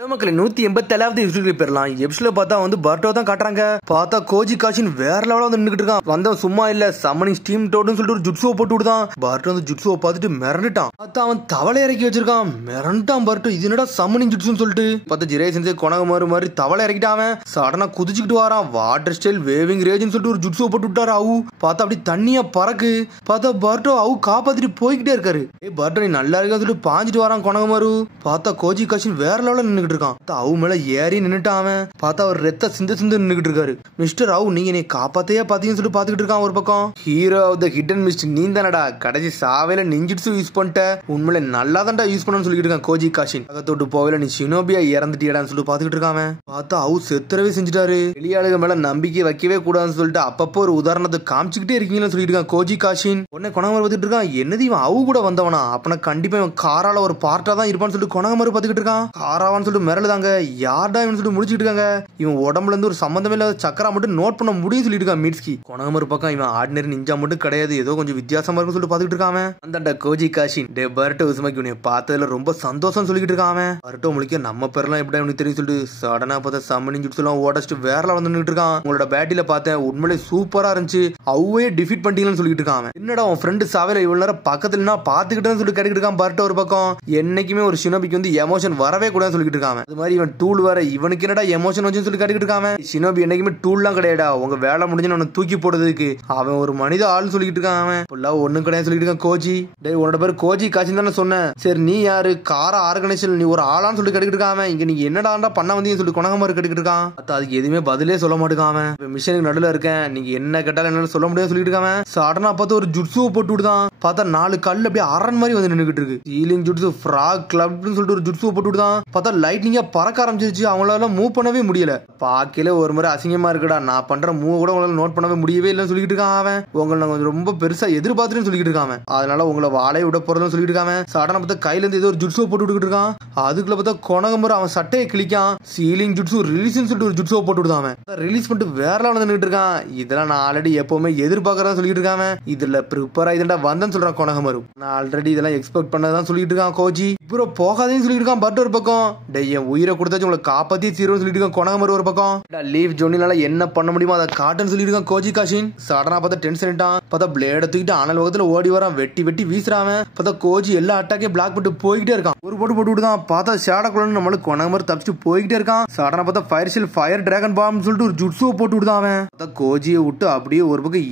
மக்கள் 187வது எபிசோட் பெறலாம். எபிசோட்ல பார்த்தா பர்ட்டோ தான் காட்டுறாங்க. பார்த்தா கோஜி காஷின் வேற லெவல்ல நின்னுக்கிட்டு இருக்கான். வந்தவன் சும்மா இல்ல, சம்மனிங் ஸ்டீம் டோட்னு சொல்லிட்டு ஒரு ஜுட்சுவை போட்டு விடுதான். பர்ட்டோ ஜுட்சுவை பார்த்துட்டு மிரண்டுட்டான். பார்த்தா அவன் தவளை இறக்கி வச்சிருக்கான். மிரண்டான் பர்ட்டோ, இது என்னடா சம்மனிங் ஜுட்சுன்னு சொல்லிட்டு. பார்த்தா ஜிரே செஞ்சு கொனகமாறு மாதிரி தவளை இறக்கிட்டான். அவன் சடனா குதிச்சுக்கிட்டு வரான். வாட்டர் ஸ்டைல் வேவிங் ரேஜ்னு சொல்லிட்டு ஒரு ஜுட்சுவை போட்டு விட்டாரு. அவு பார்த்தா அப்படி தண்ணியா பறக்கு. பார்த்தா பர்ட்டோ அவு காப்பாத்திட்டு போய்கிட்டே இருக்காரு. பர்ட்டோ நீ நல்லா இருக்கா சொல்லிட்டு பாஞ்சிட்டு வரான் கொனகமாறு. பார்த்தா கோஜி காஷின் வேற லெவல்ல நின்னுக்கிட்டு இருக்கான். அவு மேல ஏறி நின்னுட்டான். அவன் பார்த்தா அவர் ரத்த சிந்து நின்னுக்கிட்டு இருக்காரு. மிஸ்டர் அவு, நீங்க நீ காப்பாத்தையே பாத்தீங்கன்னு சொல்லிட்டு பாத்துக்கிட்டு இருக்கான். ஒரு பக்கம் hero of the hidden mist நீ தானடா, கடைசி சாவையில நிஞ்சிட்சு யூஸ் பண்ணிட்ட, உண்மையில நல்லா தான்டா யூஸ் பண்ணு சொல்லிட்டு இருக்கான் கோஜி காஷின். அகத்தோட்டு போகல நீ ஷினோபியா இறந்துட்டியடான்னு சொல்லிட்டு பாத்துக்கிட்டு இருக்கான். பார்த்தா அவு செத்துறவே செஞ்சுட்டாரு. வெளியாளுக மேல நம்பிக்கை வைக்கவே கூடாதுன்னு சொல்லிட்டு அப்பப்போ ஒரு உதாரணத்தை காமிச்சுக்கிட்டே இருக்கீங்கன்னு சொல்லிட்டு இருக்கான் கோஜி காஷின். உடனே கொனகமாறு பார்த்துட்டு இருக்கான். என்னது இவன் அவு கூட வந்தவனா, அப்பனா கண்டிப்பா இவன் காரால ஒரு பார்ட்டா தான் இருப்பான்னு சொல்லிட்டு கொனகமாறு பாத்துக்கிட்டு இருக்கான். காராவான்னு சொல்லிட்டு மிரளுதாங்க. யார்டா இவன் சொல்லிட்டு முடிச்சிட்டு இருக்காங்க. இவன் உடம்புல இருந்து ஒரு சம்பந்தமே இல்லாத சக்கரா மட்டும் நோட் பண்ண முடியும் சொல்லிட்டு இருக்கான் மீட்ஸ்கி. கொனகமாறு பக்கம் இவன் ஆர்டினரி நிஞ்சா மட்டும் கிடையாது, ஏதோ கொஞ்சம் வித்தியாசமா இருக்குன்னு சொல்லிட்டு பாத்துக்கிட்டு இருக்கான். அந்த கோஜி காஷின் டே பர்ட்டோ உசுமாக்கி உன்னை பார்த்ததுல ரொம்ப சந்தோஷம் சொல்லிட்டு இருக்கான். பர்ட்டோ முழிக்க நம்ம பேர்லாம் எப்படி அவனுக்கு தெரியும் சொல்லிட்டு சடனா பார்த்தா சம்மனிங் ஜுட்சுலாம் ஓடச்சிட்டு வேற வந்து நின்னுட்டு இருக்கான். உங்களோட பேட்டில பார்த்தேன், உண்மையிலே சூப்பரா இருந்துச்சு, அவ்வே டிஃபீட் பண்ணிட்டீங்கன்னு சொல்லிட்டு இருக்கான். என்னடா உன் ஃப்ரெண்டு சாவையில இவ்வளவு நேரம் பக்கத்துல பாத்துக்கிட்டேன்னு சொல்லிட்டு கேட்டுக்கிட்டு இருக்கான் பர்ட்டோ. ஒரு பக்கம் என்னைக்குமே ஒரு ஷினோபிக்கு எமோஷன் வரவே கூடாதுன்னு சொல்லிட்டு இருக்கான். அது மாதிரி இவன் டூல் வர இவனுக்கு என்னடா எமோஷன் வந்து சொல்லி கேட்டுக்கிட்டு இருக்கான். ஷினோபி என்னைக்குமே டூல்லாம் கிடையாடா, உங்க வேலை முடிஞ்சு அவனை தூக்கி போடுறதுக்கு. அவன் ஒரு மனித ஆள்னு சொல்லிட்டு இருக்கான். அவன் ஒண்ணும் கிடையாது சொல்லிட்டு இருக்கான் கோஜி. டே உன்னோட பேர் கோஜி காஷின் தானே சொன்னேன். சரி நீ யாரு, கார ஆர்கனைசேஷன் நீ ஒரு ஆளான்னு சொல்லிட்டு கேட்டுக்கிட்டு இருக்கான். இங்க நீங்க என்னடா பண்ண வந்தீங்கன்னு சொல்லி கொனகமாறு கேட்டுக்கிட்டு இருக்கான். அதுக்கு எதுவுமே பதிலே சொல்ல மாட்டேங்காம மிஷனுக்கு நடுல இருக்கேன், நீங்க என்ன கேட்டாலும் என்னால சொல்ல முடியாது சொல்லிட்டு இருக்கான். சடனா பார்த்து ஒரு ஜுட்சுவை போட்டு விடுதான். பார்த்தா 4 கல் அப்படியே அரண் மாதிரி வந்து நின்னுக்கிட்டு இருக்கு. சீலிங் ஜுட்சு ஃப்ராக் கிளப்னு சொல்லிட்டு ஒரு ஜுட்சுவை போட்டு விடுதான். பார்த்தா லைட்னிங்கா பறக்க ஆரம்பிச்சிருச்சு. அவங்களால மூவ் பண்ணவே முடியல. பாக்கல ஒரு முறை அசிங்கமா இருக்குடா, நான் பண்ற மூவ் கூட உங்களால நோட் பண்ணவே முடியவே இல்லைன்னு சொல்லிட்டு இருக்கான். அவன் உங்களை கொஞ்சம் ரொம்ப பெருசா எதிர்பார்த்துன்னு சொல்லிட்டு இருக்கான். அதனால உங்களை வாழை விட போறதுன்னு சொல்லிட்டு இருக்கான். சடனா பார்த்தா கையில இருந்து ஏதோ ஒரு ஜுட்சுவை போட்டு விட்டுக்கிட்டு இருக்கான். அதுக்குள்ள பார்த்தா கொனகமாறு அவன் சட்டையை கிழிக்கான். சீலிங் ஜுட்சு ரிலீஸ் சொல்லிட்டு ஒரு ஜுட்சுவை போட்டு விடுதான். ரிலீஸ் பண்ணிட்டு வேற வந்துட்டு இருக்கான். இதெல்லாம் நான் ஆல்ரெடி எப்பவுமே எதிர்பார்க்கறதா சொல்லிட்டு இருக்கான். இதுல ப்ரிப்பேர் ஆயிட்டா வந்தேன்னு சொல்றான் கொனகமாறு. நான் ஆல்ரெடி இதெல்லாம் எக்ஸ்பெக்ட் பண்ணதான் சொல்லிட்டு இருக்கான் கோஜி. ப்ரோ போகாதேன்னு சொல்லிட்டு இருக்கான் பர்ட்டோ ஒரு பக்கம். டேய் என் உயிரை கொடுத்தாச்சு உங்களை காப்பாத்தி தீருன்னு சொல்லிட்டு இருக்கான் கொனகமாறு ஒரு பக்கம். லீவ் ஜோனினால என்ன பண்ண முடியுமோ அதை காட்டுன்னு சொல்லிட்டு இருக்கான் கோஜி காஷின். சடனா பார்த்தா டென்ஷன் ஆயிட்டான். பார்த்தா பிளேட தூக்கிட்டு அனல் வகத்துல ஓடி வரான். வெட்டி வெட்டி வீசுறான். பார்த்தா கோஜி எல்லா அட்டாக்கையும் பிளாக் பண்ணிட்டு போய்கிட்டே இருக்கான். ஒரு போட்டு போட்டு விட்டுதான். பார்த்தா ஷேடக்குள்ள நம்மளுக்கு கொனகமாறு தப்பிச்சுட்டு போய்கிட்டே இருக்கான். சடனா பார்த்தா fire Sheel fire dragon bomb சொல்லிட்டு ஒரு ஜுட்சுவை போட்டு விடுதான். பார்த்தா கோஜியை விட்டு அப்படியே ஒரு பக்கம்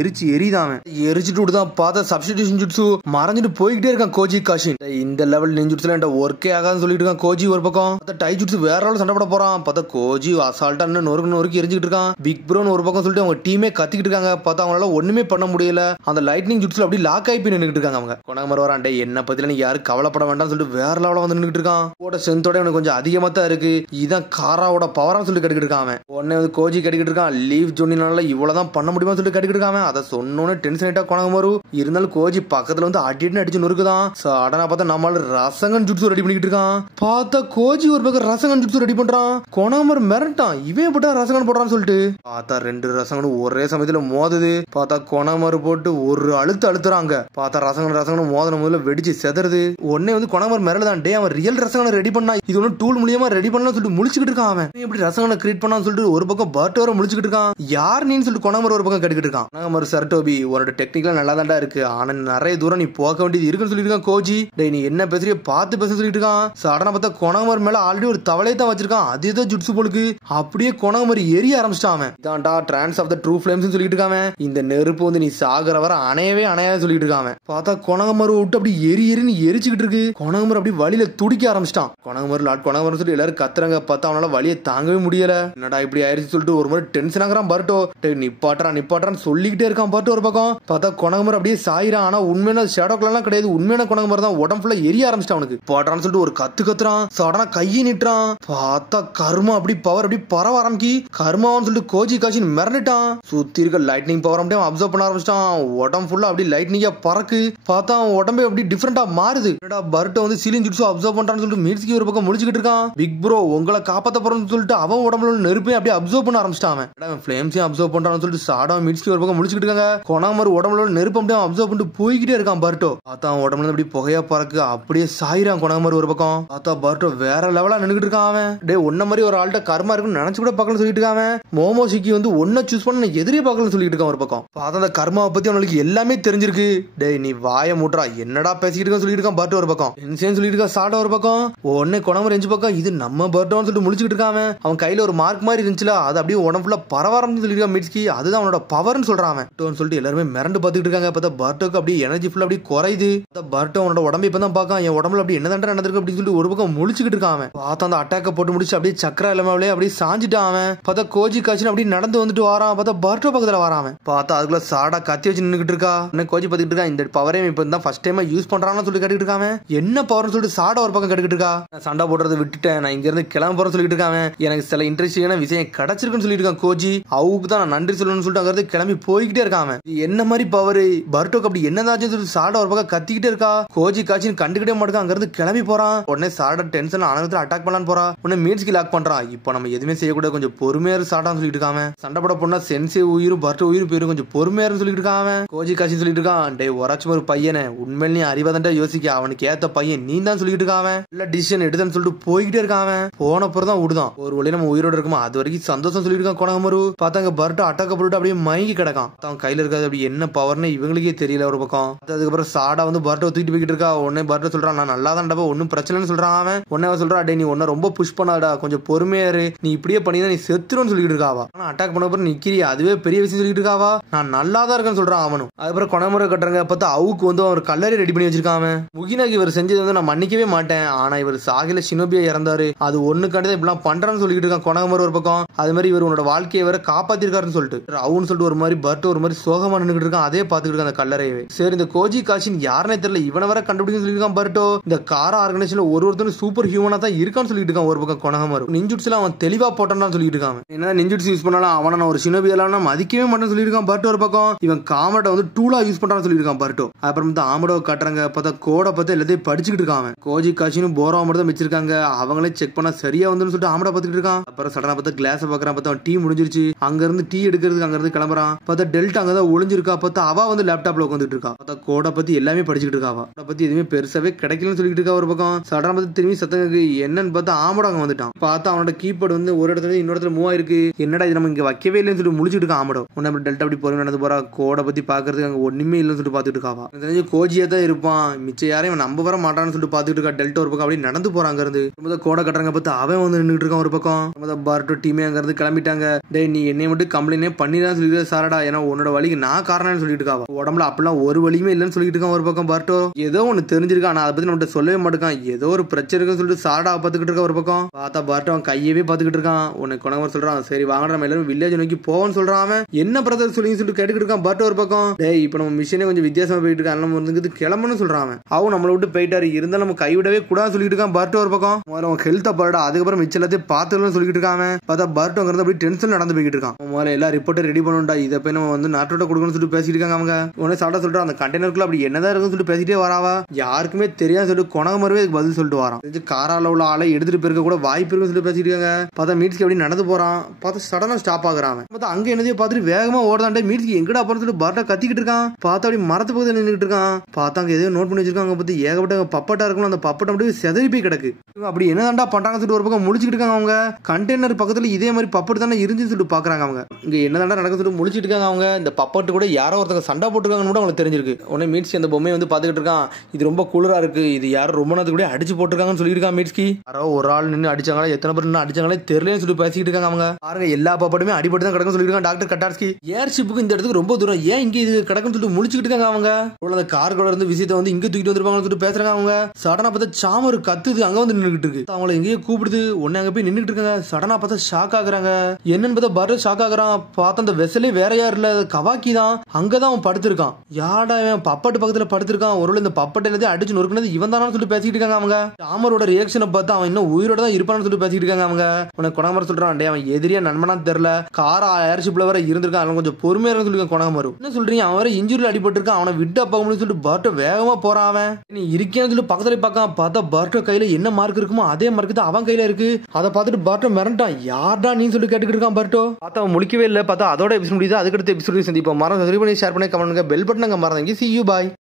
எரிச்சு எரிதான். எரிச்சுட்டு விடுதான். பார்த்தா சப்ஸ்டிடியூஷன் ஜுட்சு மறைஞ்சிட்டு போய்கிட்டே இருக்கான் கோஜி காஷின். இந்த லெவல் நிஞ்சுட்ஸ்ல என்கிட்ட ஒர்க்கே ஆகாதுன்னு சொல்லிட்டு இருக்கான் கோஜி ஒரு பக்கம். பார்த்தா டை ஜுட்சு வேற லெவல் சண்டை போட போறான். பார்த்தா கோஜி அசால்ட்டா நொறுக்கு எரிஞ்சுட்டு இருக்கான். பிக் ப்ரோன்னு ஒரு பக்கம் சொல்லிட்டு அவங்க டீமே கத்திக்கிட்டு இருக்காங்க. பார்த்தா அவங்களால ஒண்ணுமே பண்ண முடியல. அந்த லைட்னிங் ஜுட்ஸ்ல அப்படி லாக் ஆகி போய் நின்னுட்டு இருக்காங்க. அவங்க கொனகமாறு வரான். டே என்ன பத்தில நீ யாரும் கவலைப்பட வேண்டாம்னு சொல்லிட்டு வேற லெவல வந்து நின்னுட்டு இருக்கான். போட சென்த்தோட எனக்கு கொஞ்சம் அதிகமா தான் இருக்கு, இதான் காராவோட பவரான்னு சொல்லி கேட்டுக்கிட்டு இருக்கான். உடனே வந்து கோஜி கேட்டுக்கிட்டு இருக்கான். லீவ் ஜோனினால இவ்வளவுதான் பண்ண முடியுமா சொல்லி கேட்டுக்கிட்டு இருக்கான். அதை சொன்னோன்னு டென்ஷன் ஆயிட்டா கொனகமாறு. இருந்தாலும் கோஜி பக்கத்துல வந்து அடிச்சு நொறுக்குதான். சடனா பார்த்தா நம்மளால ரசங்கன் ஜுட்சு ரெடி பண்ணிக்கிட்டு இருக்கான். பார்த்தா கோஜி ஒரு பக்கம் ரசங்கன் ஜுட்சு ரெடி பண்றான். கொனகமாறு மிரட்டான், இவன் எப்படா ரசங்கன் போடுறான்னு சொல்லிட்டு. பார்த்தா 2 ரசங்கனும் ஒரே சமயத்துல மோதுது. பார்த்தா கொனகமாறு போட்டு ஒரு அழுத்துறாங்க. பார்த்தா ரசங்கன் மோதன முதல்ல வெடிச்சு செதறது. உடனே வந்து கொனகமாறு மிரளதான். டே அவன் ரியல் ரசங்கனை ரெடி பண்ணா, இது ஒன்னும் டூல் மூலியமா ரெடி பண்ணலாம் சொல்லிட்டு முழிச்சுக்கிட்டு இருக்கான். அவன் எப்படி ரசங்கனை கிரியேட் பண்ணான்னு சொல்லிட்டு ஒரு பக்கம் பர்ட்டோர முழிச்சுக்கிட்டு இருக்கான். யார் நீன்னு சொல்லிட்டு கொனகமாறு ஒரு பக்கம் கேட்டுக்கிட்டு இருக்கான். கொனகமாறு சர்டோபி உன்னோட டெக்னிக்கலா நல்லா தான்டா இருக்கு, ஆனா நிறைய தூரம் நீ போக வேண்டியது இருக்குன்னு சொல்லிட்டு இருக்கான் கோஜி. டே நீ என்ன பேசுறிய பார்த்து பேச சொல்லிட்டு இருக்கான். சடனா பார்த்தா கொனகமாறு மேல ஆல்ரெடி ஒரு தவளையை தான் வச்சிருக்கான். அதே ஜுட்சு போலுக்கு அப்படியே கொனகமாறு எரிய ஆரம்பிச்சிட்டான். இதான்டா trance of the true flames சொல்லிட்டு இருக்கான். இந்த நெருப்பு வந்து நீ சாகர வர அணையாது சொல்லிட்டு இருக்கான். பார்த்தா கொனகமாறு விட்டு அப்படி எரின்னு எரிச்சுக்கிட்டு இருக்கு. கொனகமாறு அப்படி வழியில துடிக்க ஆரம்பிச்சிட்டான். கொனகமாறு சொல்லி எல்லாரும் கத்துறாங்க. பார்த்தா அவனால வழியை தாங்கவே முடியல. என்னடா இப்படி ஆயிடுச்சு சொல்லிட்டு ஒரு மாதிரி டென்ஷன் ஆகுறான் பர்ட்டோ. நிப்பாட்டான்னு சொல்லிக்கிட்டே இருக்கான் பர்ட்டோ ஒரு பக்கம். பார்த்தா கொனகமாறு அப்படியே சாயிரான். ஆனா உண்மையான ஷேடோக்லாம் கிடையாது, உண்மையான கொனகமாறு தான் உடம்பு ஃபுல்லா எரிய ஆரம்பிச்சிட்டான். அவனுக்கு பாட்டான்னு சொல்லிட்டு ஒரு கத்துறான். சடனா கையை நிட்டுறான். பார்த்தா கர்மா அப்படி பவர் அப்படி பரவ ஆரம்பிக்கி. கர்மான்னு சொல்லிட்டு கோஜி காஷின் மிரண்டுட்டான். சுத்தி இருக்க லைட்னிங் பவர் அப்படியே அப்சர்வ் பண்ண ஆரம்பிச்சிட்டான். உடம்பு ஃபுல்லா அப்படி லைட்னிங்கா பறக்கு. பார்த்தா உடம்பே அப்படி டிஃபரெண்டா மாறுது. பர்ட்டோ வந்து சீலிங் ஜுட்சு அப்சர்வ் பண்றான்னு சொல்லிட்டு மீட்ஸ்கி ஒரு பக்கம் முழிச்சுக்கிட்டு இருக்கான். பிக் ப்ரோ உங்களை காப்பாத்த போறோம்னு சொல்லிட்டு அவன் உடம்புல நெருப்பையும் அப்படியே அப்சர்வ் பண்ண ஆரம்பிச்சிட்டான். ஃபிளேம்ஸையும் அப்சர்வ் பண்றான்னு சொல்லிட்டு சாடா மீட்ஸ்கி ஒரு பக்கம் முழிச்சுக்கிட்டு இருக்காங்க. கொனகமாறு உடம்புல நெருப்பு அப்படியே அப்சர்வ் பண்ணிட்டு போய்கிட்டே இருக்கான் பர்ட்டோ. பார்த்தா உடம்புல அப்படி புகையா பறக்கு. அப்படியே சாயிரான் கொனகமாறு ஒரு பக்கம். பார்த்தா பர்ட்டோ பர்ட்டோ வேற லெவலா நின்னுட்டு இருக்கான் அவன். டே ஒன்ன மாதிரி ஒரு ஆள்கிட்ட கர்மா இருக்குன்னு நினைச்சு கூட பார்க்கல சொல்லிட்டு இருக்கான். மோமோஷிக்கு வந்து ஒன்ன சூஸ் பண்ண எதிரே பார்க்கல சொல்லிட்டு இருக்கான் ஒரு பக்கம். பார்த்தா அந்த கர்மாவை பத்தி அவனுக்கு எல்லாமே தெரிஞ்சிருக்கு. டே நீ வாய மூட்றா என்னடா பேசிட்டு இருக்க சொல்லிட்டு இருக்கான் பர்ட்டோ ஒரு பக்கம். இன்சேன் சொல்லிட்டு இருக்கா சாடா ஒரு பக்கம். உடனே குணம ரெஞ்சு பக்கம் இது நம்ம பர்ட்டோன்னு சொல்லிட்டு முழிச்சுட்டு இருக்கான். அவன் கையில ஒரு மார்க் மாதிரி இருந்துச்சுல அது அப்படியே உடம்பு ஃபுல்லா பரவாரம்னு சொல்லிட்டு இருக்கான் மிட்ஸ்கி. அதுதான் அவனோட பவர்னு சொல்றான் அவன் சொல்லிட்டு எல்லாருமே மிரண்டு பார்த்துட்டு இருக்காங்க. பார்த்தா பர்ட்டோக்கு அப்படியே எனர்ஜி ஃபுல்லா அப்படியே குறையுது. பர்ட்டோ அவனோட உடம்பு இப்பதான் பார்க்கான். என் உடம்புல அப்படி என்ன தண்டை நடந்திருக்கு அப்படின்னு சொல்லிட்டு ஒரு பக்கம் முழிச்சுக்கிட்டு இருக்கான். அவன் பார்த்தா அந்த அட்டாக்க போட்டு முடிச்சு அப்படியே சக்கரா இல்லாமலே அப்படியே சாஞ்சிட்டான். அவன் பார்த்தா கோஜி காய்ச்சி அப்படியே நடந்து வந்துட்டு வரான். பார்த்தா பர்ட்டோ பக்கத்துல வரான். பார்த்தா அதுக்குள்ள சாடா கத்தி வச்சு நின்னுட்டு இருக்கா. கோஜி பார்த்துட்டு இருக்கா. இந்த பவரே இப்ப தான் ஃபர்ஸ்ட் டைம் யூஸ் பண்றான்னு சொல்லி கேட்டுட்டு இருக்கான். என்ன பவர்னு சொல்லிட்டு சாடா ஒரு பக்கம் கேட்டுட்டு இருக்கா. சண்டை போடுறதை விட்டுட்டேன் நான் இங்க இருந்து கிளம்ப போறேன்னு சொல்லிட்டு இருக்கான். எனக்கு சில இன்ட்ரெஸ்டிங்கான விஷயம் கிடைச்சிருக்குன்னு சொல்லிட்டு இருக்கான் கோஜி. அவுக்கு தான் நான் நன்றி சொல்லணும்னு சொல்லிட்டு அங்க இருந்து கிளம்பி போய்கிட்டே இருக்கான். என்ன மாதிரி பவர் பர்ட்டோக்கு அப்படி என்னதாச்சும் சொல்லி சாடா ஒரு பக்கம் கத்திக்கிட்டே இருக்கா. கோஜி காய்ச்சின்னு கண்டுகிட்டே மாட்டேங்க. அங்க இருந்து கிளம்பி போறான். உடனே சாடா டென்ஷன் ஆனத்துல அட்டாக் பண்ணலான்னு போறான். உடனே மீட்ஸ்கி லாக் பண்றான். இப்போ நம்ம எதுவுமே செய்யக்கூடாது கொஞ்சம் பொறுமையா சாடான்னு சொல்லிட்டு இருக்கான். சண்டை போட போனா சென்சே உயிரும் பர்ட்டோ உயிரும் போயிரும் கொஞ்சம் பொறுமையா சொல்லிட்டு இருக்கான். கோஜி காய்ச்சி சொல்லிட்டு இருக்கான். டே ஒராச்சும் ஒரு பையனை உண்மையில நீ அறிவாதண்டா யோசிக்க அவனுக்கு ஏத்த பையன் நீ தான் சொல்லிட்டு இருக்கான். இல்ல டிசிஷன் எடுத்தான்னு சொல்லிட்டு போய்கிட்டே இருக்கான். போனப்புறம் தான் விடுதான் ஒரு வழி நம்ம உயிரோட இருக்குமா அது வரைக்கும் சந்தோஷம் சொல்லிட்டு இருக்கான். கொணகமரு பார்த்தாங்க பர்ட்டோ அட்டாக்க போட்டு அப்படியே மயங்கி கிடக்கான். அவன் கையில இருக்காது அப்படி என்ன பவர்னு இவங்களுக்கே தெரியல ஒரு பக்கம். அதுக்கப்புறம் சாடா வந்து பர்ட்டோ தூக்கிட்டு போய்கிட்டு இருக்கா. உடனே பர்ட்டோ சொல்றான் நான் நல்லா தான் ஒன்னும் பிரச்சனைன்னு சொல்றான். அவன் உடனே சொல்றான் டே நீ ஒன்ன ரொம்ப புஷ் பண்ணாடா கொஞ்சம் பொறுமையா இரு நீ இப்படியே பண்ணிதான் நீ செத்துருன்னு சொல்லிட்டு இருக்காவா. ஆனா அட்டாக் பண்ண அப்புறம் நிக்கிறியா அதுவே பெரிய விஷயம் சொல்லிட்டு இருக்காவா. நான் நல்லா தான் இருக்கேன்னு சொல்றான் அவனும். அதுக்கப்புறம் கொணமுறை கட்டுறாங்க. பார்த்தா அவுக்கு வந்து அவர் கல்லறை ரெடி பண்ணி வச்சிருக்கான். முகினாக்கு இவர் செஞ்சது வந்து நான் மன்னிக்கவே மாட்டேன். ஆனா இவர் சாகில ஷினோபியா இறந்தாரு அது ஒண்ணுக்காண்டி இப்படிலாம் பண்றான்னு சொல்லிட்டு இருக்கான் கொணமுறை ஒரு பக்கம். அது மாதிரி இவர் உன்னோட வாழ்க்கையை வேற காப்பாத்திருக்காருன்னு சொல்லிட்டு அவனு சொல்லிட்டு ஒரு மாதிரி பர்ட்டோ ஒரு மாதிரி சோகமா நின்னுட்டு இருக்கான். அதே பாத்துக்கிட்டு இருக்கான் அந்த கல்லறையவே. சரி இந்த கோஜி காஷின் யாருன்னே தெரியல இவனை வர கண்டுபிடிக்க சொல்லியிருக்கான் பர்ட்டோ. இந்த காரா ஆர்கனைசேஷன்ல ஒருத்தரும் சூப்பர் ஹியூமனா தான் இருக்கான்னு சொல்லிட்டு இருக்கான் ஒரு பக்கம் கொணகமரு. நிஞ்சுட்ஸ்ல அவன் தெளிவா போட்டான்னு சொல்லிட்டு இருக்கான். என்ன நிஞ்சுட்ஸ் யூஸ் பண்ணாலும் அவனை ஒரு ஷினோபியாலாம் மதிக்கவே மாட்டேன்னு சொல்லியிருக்கான் பர்ட்டோ ஒரு பக்கம். இவன் காமட்டை வந்து டூலா யூஸ் பண்றான்னு சொல்லியிருக்கான் பர்ட்டோ. அப்புறம் தான் ஆமடோ காட்டுறாங்க. பார்த்தா கோட பார்த்து எல்லாத்தையும் படிச்சுக்கிட்டு இருக்கான். கோஜி காஷினும் போரா மட்டும் தான் வச்சிருக்காங்க. அவங்களே செக் பண்ணா சரியா வந்து சொல்லிட்டு ஆமடா பார்த்துட்டு இருக்கான். அப்புறம் சடனா பார்த்தா கிளாஸ் பாக்குறான். பார்த்தா டீ முடிஞ்சிருச்சு. அங்க இருந்து டீ எடுக்கிறதுக்கு அங்க இருந்து கிளம்புறான். பார்த்தா டெல்டா அங்கதான் ஒளிஞ்சிருக்கா. பார்த்தா அவ வந்து லேப்டாப்ல உட்காந்துட்டு இருக்கா. பார்த்தா கோட பத்தி எல்லாமே படிச்சுட்டு இருக்கா. கோட பத்தி எதுவுமே பெருசாவே கிடைக்கலன்னு சொல்லிட்டு இருக்கா ஒரு பக்கம். சடனா பார்த்து திரும்பி சத்தங்க என்னன்னு பார்த்தா ஆமடா அங்க வந்துட்டான். பார்த்தா அவனோட கீபோர்டு வந்து ஒரு இடத்துல இன்னொரு இடத்துல மூவ் ஆயிருக்கு. என்னடா இது நம்ம இங்க வைக்கவே இல்லைன்னு சொல்லிட்டு முடிச்சுட்டு இருக்கான் ஆமடோ. உன்ன டெல்டா அப்படி போற நடந்து போறா. கோட பத்தி பாக்குறதுக்கு அங்க ஒண்ணுமே இல்லைன்னு சொல்லிட்டு பாத்துட்டு இருக்காவா. தெரிஞ்சு கோஜியா தான் இருப்பான் மிச்ச யாரையும் நம்ப வர மாட்டான்னு சொல்லிட்டு பாத்துட்டு இருக்கா. டெல்டா ஒரு பக்கம் அப்படியே நடந்து போறாங்க இருந்து கோட கட்டுறாங்க. பார்த்து அவன் வந்து நின்றுட்டு இருக்கான் ஒரு பக்கம். பார்ட்டோ டீமே அங்க இருந்து கிளம்பிட்டாங்க. டே நீ என்னை மட்டும் கம்ப்ளைண்டே பண்ணிதான் சொல்லிட்டு சாரடா ஏன்னா உன்னோட வழிக்கு நான் காரணம்னு சொல்லிட்டு இருக்காவா. உடம்புல அப்பெல்லாம் ஒரு வலியுமே இல்லைன்னு சொல்லிட்டு இருக்கான் ஒரு பக்கம் பார்ட்டோ. ஏதோ ஒன்னு தெரிஞ்சிருக்கான் ஆனா அதை பத்தி நம்மகிட்ட சொல்லவே மாட்டேக்கான். ஏதோ ஒரு பிரச்சனை இருக்குன்னு சொல்லிட்டு சாரடா பாத்துக்கிட்டு இருக்கா ஒரு பக்கம். பார்த்தா பார்ட்டோ அவன் கையவே பாத்துக்கிட்டு இருக்கான். உனக்கு கொணவர் சொல்றான் சரி வாங்க நம்ம எல்லாரும் வில்லேஜ் நோக்கி போவோம்னு சொல்றான். அவன் என்ன பிரதர் சொல்லிட்டு கேட்டுக்கிட்டு இருக்கான் பார்ட்டோ ஒரு பக்கம். டே இப்ப நம்ம மிஷினே கொஞ்சம் வித்தியாசமா போயிட்டு இருக்கான் நம்ம வந்து கிளம்புன்னு சொல்றான். அவன் நம்மளை விட்டு போயிட்டாரு இருந்தாலும் நம்ம கைவிடவே கூடாது சொல்லிட்டு இருக்கான் பார்ட்டோ ஒரு பக்கம். முதல்ல ஹெல்த் பாருடா அதுக்கப்புறம் மிச்ச எல்லாத்தையும் பாத்துக்கலாம்னு சொல்லிட்டு இருக்கான். பார்த்தா பார்ட்டோ அங்க அப்படி டென்ஷன் நடந்து போய்கிட்டு இருக்கான். முதல்ல எல்லா ரிப்போர்ட்டை ரெடி பண்ணுடா இதை போய் நம்ம வந்து நாட்டோட கொடுக்கணும்னு சொல்லிட்டு பேசிட்டு இருக்காங்க. அவங்க உடனே சாட்டா சொல்றான் அந்த கண்டெய்னருக்குள்ள அப்படி என்னதான் இருக்குன்னு சொல்லிட்டு பேசிட்டே வராவா. யாருக்குமே தெரியாது சொல்லிட்டு கொணகமருவே பதில் சொல்லிட்டு வரான். காரால உள்ள ஆளை எடுத்துட்டு போயிருக்க கூட வாய்ப்பு இருக்குன்னு சொல்லிட்டு பேசிட்டு இருக்காங்க. பார்த்தா மீட்ஸ்கி அப்படி நடந்து போறான். பார்த்தா சடனா ஸ்டாப் ஆகுறான். பார்த்தா அங்க என்னதையோ பார்த்துட்டு வேகமா ஓடுதாண்டே. மீட்ஸ்கி எங்கடா போறன்னு சொல்லிட்டு பார்ட்டா கத்திக்கிட்டு இருக்கான். பார்த்தா அப்படி மரத்து பக்கத்துல நின்றுட்டு இருக்கான். பார்த்தா அங்க எதையோ நோட் பண்ணி வச்சிருக்காங்க. பத்தி ஏகப்பட்ட பப்பட்டா இருக்கணும். அந்த பப்பட்டம் அப்படியே செதறி போய் கிடக்கு. அப்படி என்னதான்டா பண்றாங்கன்னு சொல்லிட்டு ஒரு பக்கம் முழிச்சிட்டு இருக்காங்க. அவங்க கண்டெய்னர் பக்கத்துல இதே மாதிரி பப்பட்டு தானே இருந்துன்னு சொல்லிட்டு பாக்குறாங்க. அவங்க இங்க என்னதான்டா நடக்க சொல்லிட்டு முழிச்சிட்டு இருக்காங்க. அவங்க இந்த பப்பட்டு கூட யாரோ ஒருத்தங்க சண்டை போட்டுருக்காங்கன்னு கூட அவங்களுக்கு தெரிஞ்சிருக்கு. உடனே மீட்ஸ்கி அந்த பொம்மையை வந்து பாத்துக்கிட்டு இருக்கான். இது ரொம்ப குளிரா இருக்கு இது யாரும் ரொம்ப நேரத்துக்கு கூட அடிச்சு போட்டுருக்காங்கன்னு சொல்லியிருக்கான் மீட்ஸ்கி. யாரோ ஒரு ஆள் நின்று அடிச்சாங்களா எத்தனை பேர் நின்று அடிச்சாங்களே தெரியலன்னு சொல்லிட்டு பேசிட்டு இருக்காங்க. அவங்க பாருங்க எல்லா பப்பட்டுமே அடிபட்டு தான் கிடக்கும் சொல்லியிருக்காங்க டாக்டர் கட்டார்ஸ்கி. ஏர்ஷிப்புக்கு இந்த இடத்துக்கு ரொம்ப தூரம் ஏன் இங்க இது கிடக்குன்னு சொல்லிட்டு முழிச்சிட்டு இருக்காங்க. அவங்க அந்த கார் கூட இருந்து விஷயத்தை வந்து இங்க தூக்கிட்டு வந்திருப்பாங்கன்னு சொல்லிட்டு பேசுறாங்க. அவங்க சடனா பார்த்தா சாமர் கத்துது அங்க வந்து நின்றுட்டு இருக்கு. அவங்களை எங்கேயே கூப்பிடுது உடனே அங்க போய் நின்றுட்டு இருக்காங்க. சடனா பார்த்தா ஷாக் ஆகுறாங்க. என்னன்னு பார்த்தா பார்ட்டோ ஷாக் ஆகுறான். பார்த்தா அந்த வெசலே வேற யார் இல்ல கவாக்கி தான். அங்கதான் அவன் படுத்திருக்கான். யாடா இவன் பப்பட்டு பக்கத்துல படுத்திருக்கான். ஒருவேளை இந்த பப்பட்டு எல்லாத்தையும் அடிச்சு நொறுக்குனது இவன் தானு சொல்லிட்டு பேசிட்டு இருக்காங்க. அவங்க சாமரோட ரியாக்ஷனை பார்த்தா அவன் இன்னும் உயிரோட தான் இருப்பான்னு சொல்லிட்டு பேசிட்டு இருக்காங்க. அவங்க உனக்கு கொணகமர் சொல்றான் டே அவன் எதிரியா நண்பனா தெரியல காரா ஏர்ஷிப்ல வர இருந்திருக்கான் அவன் கொஞ்சம் பொறுமையா இருக்கு சொல்லிருக்கான் கொணகமரு. என்ன சொல்றீங்க அவன் வர இன்ஜுரியில் அடிபட்டு இருக்கான். அவனை விட்டு அப்பா சொல்லிட்டு பார்ட்டோ வேகமா போறான். அவன் நீ இருக்கேன்னு சொல்லி பக்கத்துல பார்க்கான். பார்த்தா பார்ட்டோ கையில என்ன மார்க் இருக்குமோ அதே மார்க் தான் அவன் கையில இருக்கு. அதை பார்த்துட்டு பார்ட்டோ மிரண்டான். யார்டா நீ சொல்லி கேட்டுக்கிட்டு இருக்கான் பார்ட்டோ. பார்த்தா அவன் முழிக்கவே இல்லை. பார்த்தா அதோட எபிசோட் முடியுது. அதுக்கடுத்த எபிசோட் சந்திப்போம். மரம் சப்ஸ்கிரைப் பண்ணி ஷேர் பண்ணி கமெண்ட் பண்ணுங்க. பெல் பட்டன் அங்க மறந்துங்க. See you bye.